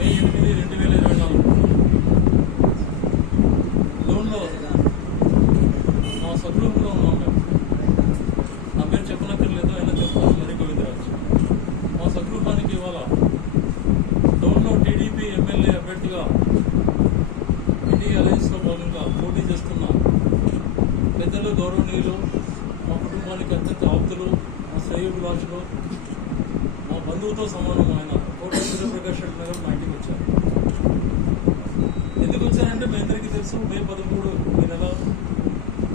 మే 8, 2024 లోన్లో మా స్వగృహంలో ఉన్నాం మేము. నా పేరు చెప్పనక్కర్లేదు, అయినా చెప్తాను. మరి గోవిందరాజు మా స్వగృహానికి ఇవాళ లోన్లో టీడీపీ ఎమ్మెల్యే అభ్యర్థిగా ఇండియా అలయన్స్లో భాగంగా పోటీ చేస్తున్న పెద్దలు, గౌరవనీయులు, మా కుటుంబానికి అత్యంత ఆప్తులు, మా శ్రేయోభిలాషులు, మా బంధువుతో సమానం ఆయన కోట సూర్యప్రకాష్ రెడ్డి గారు మా ఇంటికి వచ్చారు. ఎందుకు వచ్చారంటే మీ అందరికీ తెలుసు, మే 13 ఈ నెల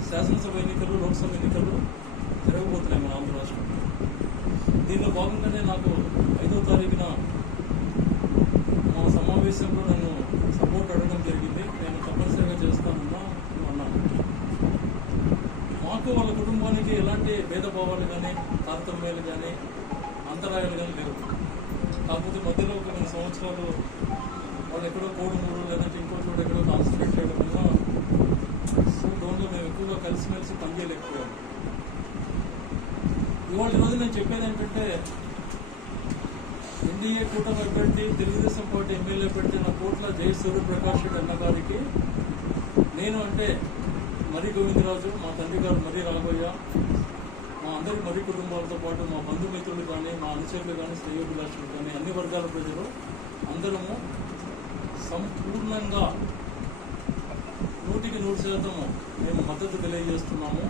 శాసనసభ ఎన్నికలు, లోక్సభ ఎన్నికలు జరగబోతున్నాయి మన ఆంధ్ర రాష్ట్రంలో. దీనిలో భాగంగానే నాకు 5వ తారీఖున మా సమావేశంలో నన్ను సపోర్ట్ అడగడం జరిగింది. నేను తప్పనిసరిగా చేస్తానన్నా అన్నాను. మాకు వాళ్ళ కుటుంబానికి ఎలాంటి భేదభావాలు కానీ, తారతమ్యాలు కానీ, అంతరాయాలు కానీ లేవు. కాకపోతే మధ్యలో ఒక 2 సంవత్సరాలు వాళ్ళు ఎక్కడో కోడుమూరు లేదంటే ఇంకో చోట ఎక్కడో కాన్సన్ట్రేట్ చేయడం వల్ల లోన్లో మేము ఎక్కువగా కలిసిమెలిసి పనిచేయలేకపోయాము. ఇవాళ రోజు నేను చెప్పేది ఏంటంటే, ఎన్డీఏ కూటమి అభ్యర్థి, తెలుగుదేశం పార్టీ ఎమ్మెల్యే అభ్యర్థి నా కోట్ల జై సూర్యప్రకాష్ రెడ్డి అన్న గారికి నేను అంటే మరి గోవిందరాజు, మా తండ్రి గారు మరి రాఘవయ్య, మా అందరి మరి కుటుంబాలతో పాటు మా బంధుమిత్రులు కానీ, మా అనుచరులు కానీ, శ్రేయోభిలాషులు కానీ, అన్ని వర్గాల ప్రజలు అందరము సంపూర్ణంగా 100% మేము మద్దతు తెలియజేస్తున్నాము.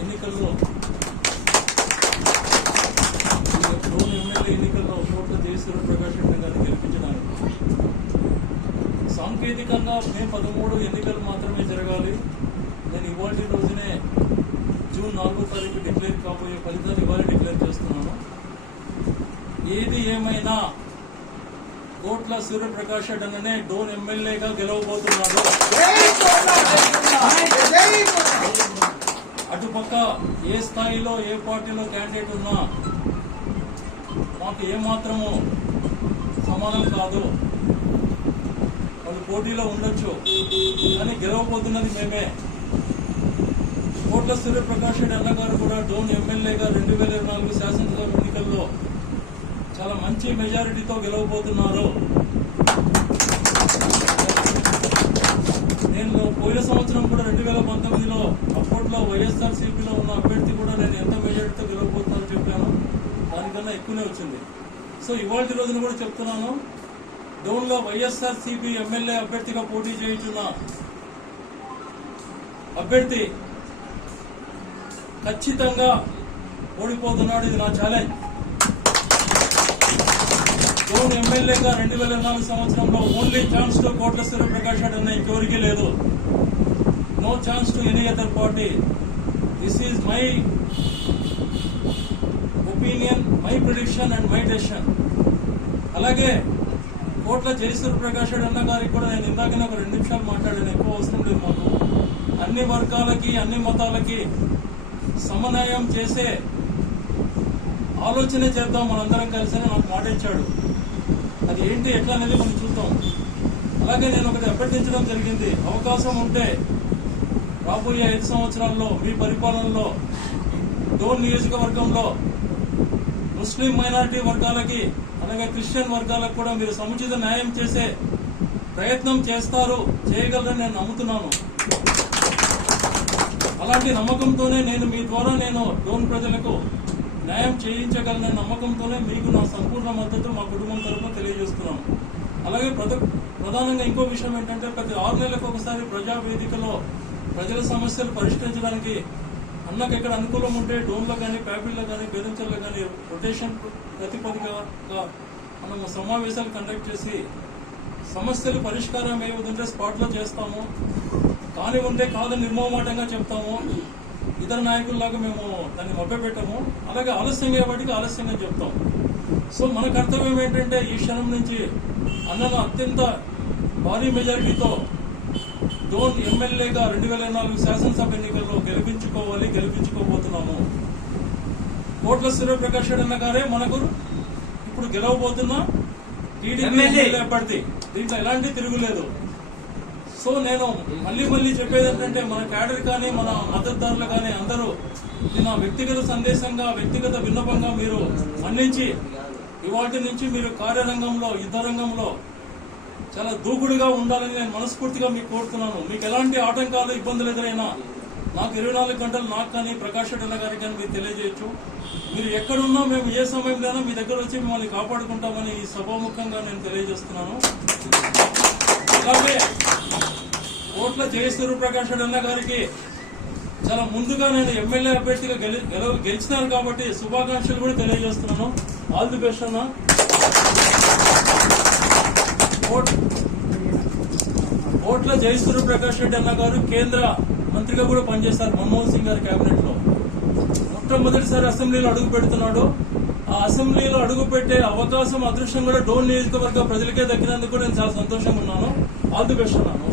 ఎన్నికల్లో ఎన్నికల్లో కోట్ల జై సూర్యప్రకాష్ రెడ్డి గారిని గెలిపించడానికి సాంకేతికంగా మే 13 ఎన్నికలు మాత్రమే జరగాలి. నేను ఇవాళ రోజునే జూన్ 4వ తారీఖు డిక్లేర్ కాబోయే ఫలితాలు ఇవాళ డిక్లేర్ చేస్తున్నాను. ఏది ఏమైనా కోట్ల సూర్యప్రకాష్ రెడ్డి అన్ననే డోన్ ఎమ్మెల్యేగా గెలవబోతున్నాడు. అటుపక్క ఏ స్థాయిలో ఏ పార్టీలో క్యాండిడేట్ ఉన్నా మాకు ఏమాత్రము సమానం కాదు. వాళ్ళు పోటీలో ఉండొచ్చు, కానీ గెలవబోతున్నది మేమే. కోట్ల సూర్యప్రకాష్ రెడ్డి అన్న గారు కూడా డోన్ ఎమ్మెల్యేగా 2024 శాసనసభ ఎన్నికల్లో చాలా మంచి మెజారిటీతో గెలవబోతున్నారు. నేను పోయిన సంవత్సరం కూడా 2019లో అప్పట్లో వైఎస్ఆర్సీపీలో ఉన్న అభ్యర్థి కూడా నేను ఎంత మెజారిటీతో గెలవబోతున్నానని చెప్పాను, దానికన్నా ఎక్కువనే వచ్చింది. సో ఇవాళ రోజున కూడా చెప్తున్నాను, డోన్లో వైఎస్ఆర్సీపీ ఎమ్మెల్యే అభ్యర్థిగా పోటీ చేయించున్న అభ్యర్థి ఖచ్చితంగా ఓడిపోతున్నాడు. ఇది నా ఛాలెంజ్. డోన్ ఎమ్మెల్యేగా 2004 సంవత్సరంలో ఓన్లీ ఛాన్స్ టు కోట్ల సూర్యప్రకాష్ రెడ్డి అన్న ఇంకెవరికి లేదు. No chance to any other party. This is my opinion, my prediction and my decision. అలాగే కోట్ల జై సూర్యప్రకాష్ రెడ్డి అన్న గారికి కూడా నేను ఇందాకనే ఒక 2 నిమిషాలు మాట్లాడాను, ఎక్కువ అవసరం లేదు మాకు. అన్ని వర్గాలకి, అన్ని మతాలకి సమన్వయం చేసే ఆలోచనే చేద్దాం మనందరం కలిసి నాకు మాట ఇచ్చాడు. అది ఏంటి, ఎట్లా అనేది మనం చూద్దాం. అలాగే నేను ఒకటి అభ్యర్థించడం జరిగింది, అవకాశం ఉంటే రాబోయే 5 సంవత్సరాల్లో మీ పరిపాలనలో డోన్ నియోజకవర్గంలో ముస్లిం మైనారిటీ వర్గాలకి, అలాగే క్రిస్టియన్ వర్గాలకు కూడా మీరు సముచిత న్యాయం చేసే ప్రయత్నం చేస్తారు, చేయగలరని నేను నమ్ముతున్నాను. అలాంటి నమ్మకంతోనే నేను మీ ద్వారా నేను డోన్ ప్రజలకు న్యాయం చేయించగలనే నమ్మకంతోనే మీకు నా సంపూర్ణ మద్దతు మా కుటుంబం తరఫున తెలియజేస్తున్నాను. అలాగే ప్రధానంగా ఇంకో విషయం ఏంటంటే, ప్రతి 6 నెలలకు ఒకసారి ప్రజావేదికలో ప్రజల సమస్యలు పరిష్కరించడానికి అన్నకు ఎక్కడ అనుకూలం ఉంటే డోన్లో కానీ, ప్యాపిల్లో కానీ, బేదంచెల్లో కానీ రొటేషన్ ప్రతిపదిగా మనము సమావేశాలు కండక్ట్ చేసి సమస్యలు పరిష్కారం ఏముందంటే స్పాట్లో చేస్తాము, కాని ఉంటే కాదు నిర్మోహమాటంగా చెప్తాము. ఇతర నాయకుల్లాగా మేము దాన్ని మభ్యపెట్టము. అలాగే ఆలస్యంగా వాటికి ఆలస్యంగా చెప్తాం. సో మన కర్తవ్యం ఏంటంటే, ఈ క్షణం నుంచి అన్నను అత్యంత భారీ మెజారిటీతో డోన్ ఎమ్మెల్యేగా 2024 శాసనసభ ఎన్నికల్లో గెలిపించుకోవాలి, గెలిపించుకోబోతున్నాము. కోట్ల సూర్యప్రకాష్ రెడ్డి అన్న గారే మనకు ఇప్పుడు గెలవబోతున్న టీడీపీ ఎమ్మెల్యే అభ్యర్థి. దీంట్లో ఎలాంటి తిరుగులేదు. సో నేను మళ్ళీ చెప్పేది ఏంటంటే, మన క్యాడర్ కానీ, మన మద్దతుదారులు కానీ అందరూ ఇది నా వ్యక్తిగత సందేశంగా, వ్యక్తిగత విన్నపంగా మీరు మన్నించి ఇవాటి నుంచి మీరు కార్యరంగంలో, యుద్ధ రంగంలో చాలా దూకుడుగా ఉండాలని నేను మనస్ఫూర్తిగా మీకు కోరుతున్నాను. మీకు ఎలాంటి ఆటంకాలు ఇబ్బందులు ఎదురైనా నాకు 24 గంటలు నాకు కానీ ప్రకాష్ రెడ్డి అన్న గారికి కానీ మీరు తెలియజేయచ్చు. మీరు ఎక్కడున్నా మేము ఏ సమయంలోనైనా మీ దగ్గర వచ్చి మిమ్మల్ని కాపాడుకుంటామని ఈ సభాముఖంగా నేను తెలియజేస్తున్నాను. అలాగే కోట్ల జయసూర్య ప్రకాష్ రెడ్డి అన్న గారికి చాలా ముందుగా నేను ఎమ్మెల్యే అభ్యర్థిగా గెలిచినారు కాబట్టి శుభాకాంక్షలు కూడా తెలియజేస్తున్నాను. ఆల్ ది బెస్ట్ అన్న. కోట్ల జయసూర్య ప్రకాష్ రెడ్డి అన్న గారు కేంద్ర మంత్రిగా కూడా పనిచేస్తారు మన్మోహన్ సింగ్ గారి కేబినెట్ లో. మొట్టమొదటిసారి అసెంబ్లీలో అడుగు పెడుతున్నాడు. ఆ అసెంబ్లీలో అడుగు పెట్టే అవకాశం అదృష్టం కూడా డోన్ నియోజకవర్గ ప్రజలకే దక్కినందుకు నేను చాలా సంతోషంగా ఉన్నాను. ఆల్ ది బెస్ట్ అన్నాను.